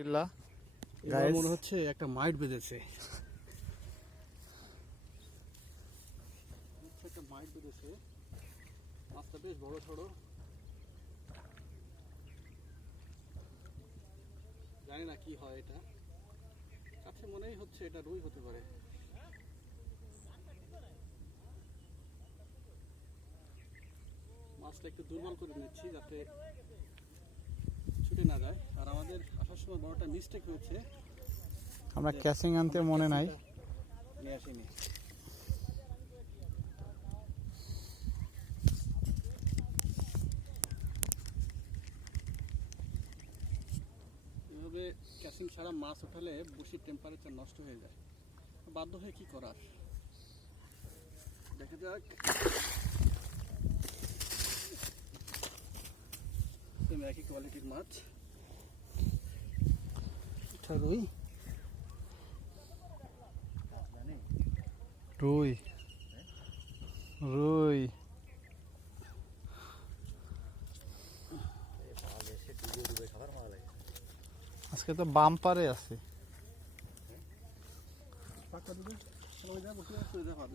এবার মনে হচ্ছে একটা মাইট বেঁধেছে। একটা মাইট বেঁধেছে, মাছটা বেশ বড় সড়ো। জানি না কি হয় এটা, কাছে মনেই হচ্ছে এটা রুই হতে পারে। মাছটা একটু দুর্বল করে নিচ্ছি যাতে ছুটে না যায়। আর আমাদের আসার সময় বড়টা মিস্টেক হয়েছে, আমরা ক্যাচিং আনতে মনে নাই। নিয়ে আসিনি। এভাবে ক্যাচিং ছাড়া মাছ উঠালে বসির টেম্পারেচার নষ্ট হয়ে যায়, বাধ্য হয়ে কি করার। দেখা যাক। একই কোয়ালিটির মাছ, এটা রুই। রুই রুই আজকে তো বাম্পারে আছে। পাকা দিবে, সবাই যা বসে আছে, দেখা